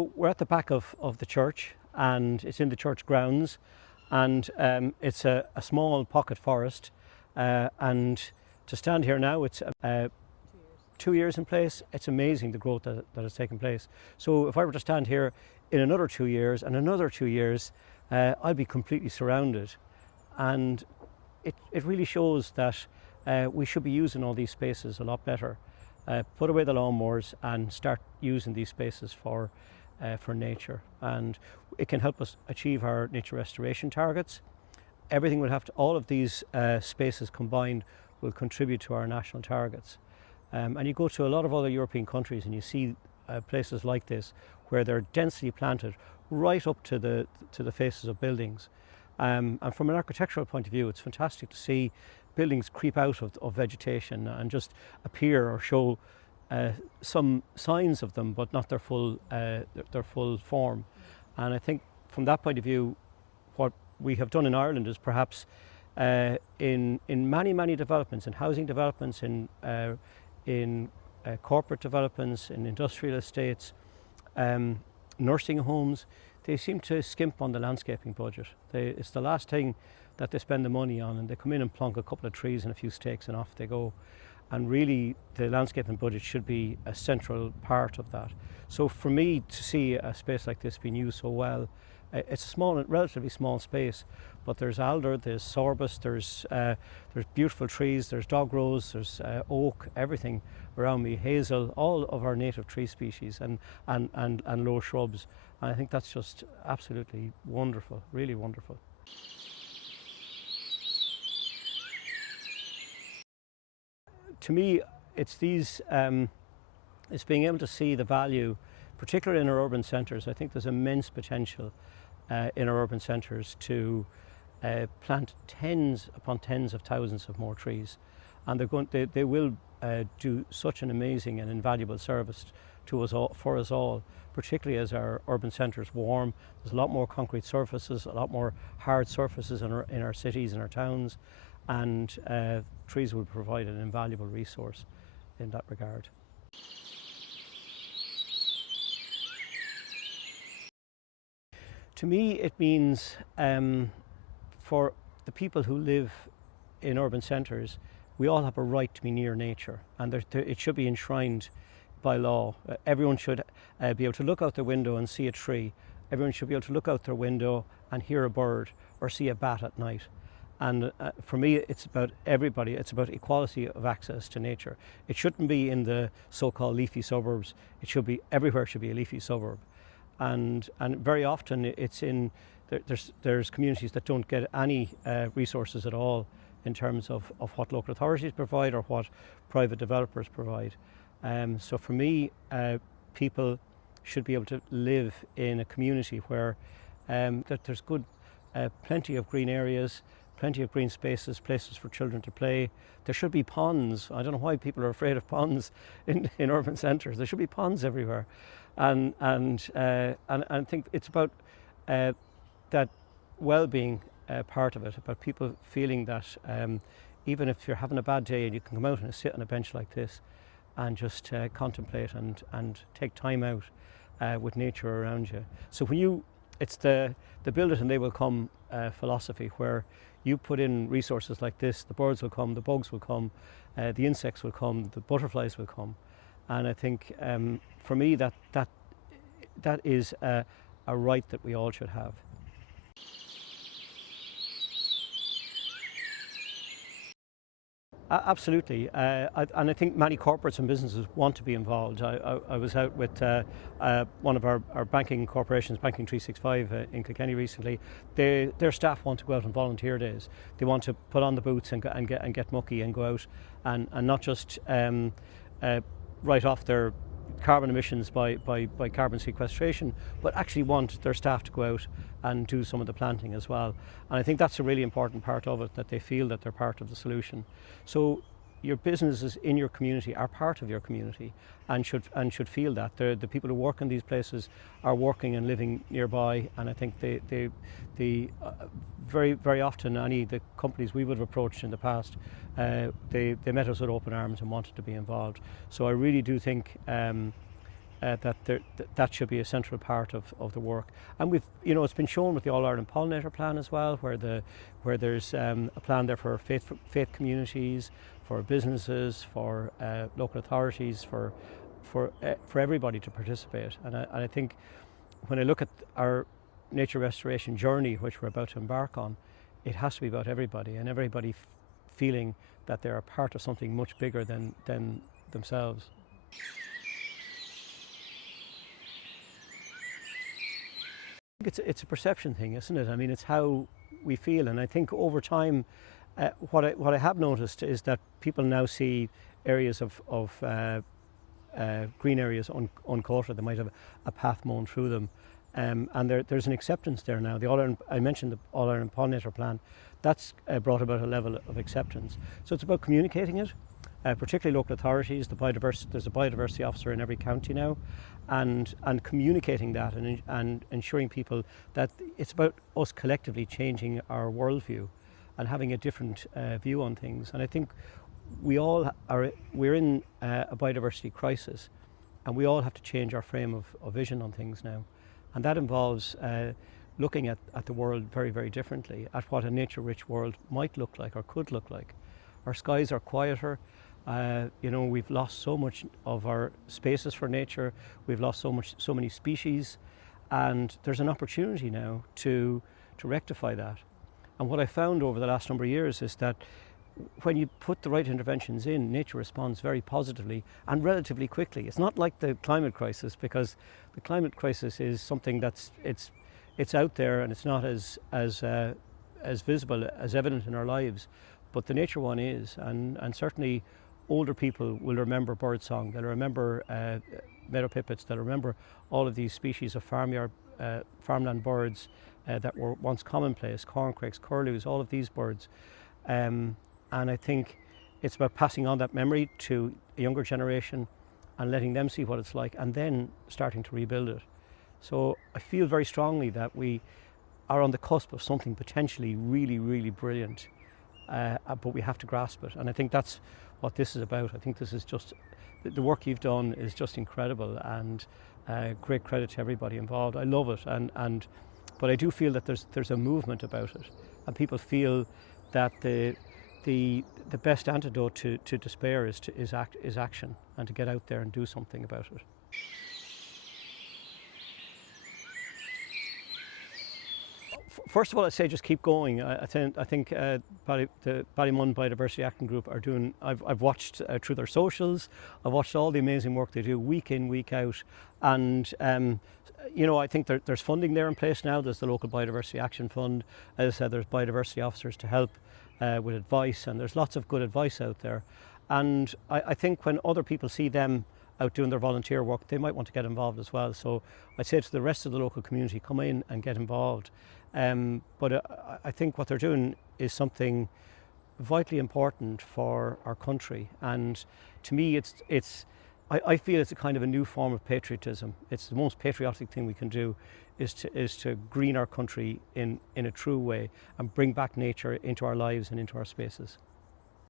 We're at the back of the church, and it's in the church grounds, and it's a small pocket forest, and to stand here now, it's 2 years in place. It's amazing the growth that has taken place. So if I were to stand here in another 2 years and another 2 years, I'd be completely surrounded, and it really shows that we should be using all these spaces a lot better. Put away the lawnmowers and start using these spaces for nature, and it can help us achieve our nature restoration targets. Everything will have to, all of these spaces combined will contribute to our national targets. And you go to a lot of other European countries and you see places like this where they're densely planted right up to the faces of buildings. And from an architectural point of view, it's fantastic to see buildings creep out of vegetation and just appear or show some signs of them, but not their full form. And I think from that point of view, what we have done in Ireland is perhaps in many developments, in housing developments, in corporate developments, in industrial estates, nursing homes, they seem to skimp on the landscaping budget. It's the last thing that they spend the money on, and they come in and plonk a couple of trees and a few stakes and off they go. And really the landscaping budget should be a central part of that. So for me to see a space like this being used so well, it's a small, relatively small space, but there's alder, there's sorbus, there's beautiful trees, there's dog rose, there's oak, everything around me, hazel, all of our native tree species and low shrubs. And I think that's just absolutely wonderful, really wonderful. To me, it's these, it's being able to see the value, particularly in our urban centres. I think there's immense potential in our urban centres to plant tens upon tens of thousands of more trees, and they will do such an amazing and invaluable service to us all, for us all, particularly as our urban centres warm. There's a lot more concrete surfaces, a lot more hard surfaces in our cities and our towns, and trees will provide an invaluable resource in that regard. To me, it means for the people who live in urban centres, we all have a right to be near nature, and it should be enshrined by law. Everyone should be able to look out their window and see a tree. Everyone should be able to look out their window and hear a bird or see a bat at night. And for me, it's about everybody. It's about equality of access to nature. It shouldn't be in the so-called leafy suburbs. It should be everywhere. Should be a leafy suburb, and very often it's in there's communities that don't get any resources at all in terms of what local authorities provide or what private developers provide. So for me, people should be able to live in a community where that there's good, plenty of green areas, plenty of green spaces, places for children to play. There should be ponds. I don't know why people are afraid of ponds in urban centres. There should be ponds everywhere, and I think it's about that well-being part of it, about people feeling that even if you're having a bad day and you can come out and sit on a bench like this and just contemplate and take time out with nature around you. So when it's the build it and they will come philosophy, where you put in resources like this, the birds will come, the bugs will come, the insects will come, the butterflies will come. And I think for me that is a right that we all should have. Absolutely, and I think many corporates and businesses want to be involved. I was out with one of our banking corporations, Banking 365 in Kilkenny recently. Their staff want to go out on volunteer days. They want to put on the boots and get mucky and go out and not just write off their carbon emissions by carbon sequestration, but actually want their staff to go out and do some of the planting as well. And I think that's a really important part of it, that they feel that they're part of the solution. So your businesses in your community are part of your community and should feel that. The people who work in these places are working and living nearby, and I think they very often, the companies we would have approached in the past, they met us with open arms and wanted to be involved. So I really do think that should be a central part of the work. And it's been shown with the All Ireland Pollinator Plan as well, where there's a plan there for faith communities, for businesses, for local authorities, for everybody to participate. And I think when I look at our nature restoration journey, which we're about to embark on, it has to be about everybody, and everybody feeling that they're a part of something much bigger than themselves. It's a perception thing, isn't it? I mean, it's how we feel, and I think over time, what I have noticed is that people now see areas of green areas uncoated. They might have a path mown through them, and there's an acceptance there now. I mentioned the All Ireland Pollinator Plan. That's brought about a level of acceptance. So it's about communicating it, particularly local authorities. There's a biodiversity officer in every county now, and communicating that and ensuring people that it's about us collectively changing our worldview and having a different view on things. And I think we're in a biodiversity crisis, and we all have to change our frame of vision on things now. And that involves looking at the world very, very differently, at what a nature-rich world might look like or could look like. Our skies are quieter. We've lost so much of our spaces for nature. We've lost so many species, and there's an opportunity now to rectify that. And what I found over the last number of years is that when you put the right interventions in, nature responds very positively and relatively quickly. It's not like the climate crisis, because the climate crisis is something it's out there and it's not as visible, as evident in our lives. But the nature one is, and certainly older people will remember birdsong. They'll remember meadow pipits. They'll remember all of these species of farmland birds that were once commonplace: corncrakes, curlews, all of these birds. And I think it's about passing on that memory to a younger generation and letting them see what it's like, and then starting to rebuild it. So I feel very strongly that we are on the cusp of something potentially really, really brilliant, but we have to grasp it. And I think that's what this is about. I think this is just, the work you've done is just incredible, and great credit to everybody involved. I love it, but I do feel that there's a movement about it, and people feel that the best antidote to despair is action, and to get out there and do something about it. First of all, I'd say just keep going. I think the Ballymun Biodiversity Action Group are doing. I've watched through their socials. I've watched all the amazing work they do week in, week out, and I think there's funding there in place now. There's the local Biodiversity Action Fund. As I said, there's biodiversity officers to help with advice, and there's lots of good advice out there. And I think when other people see them out doing their volunteer work, they might want to get involved as well. So I'd say to the rest of the local community, come in and get involved. But I think what they're doing is something vitally important for our country, and to me I feel it's a kind of a new form of patriotism. It's the most patriotic thing we can do, is to green our country in a true way and bring back nature into our lives and into our spaces.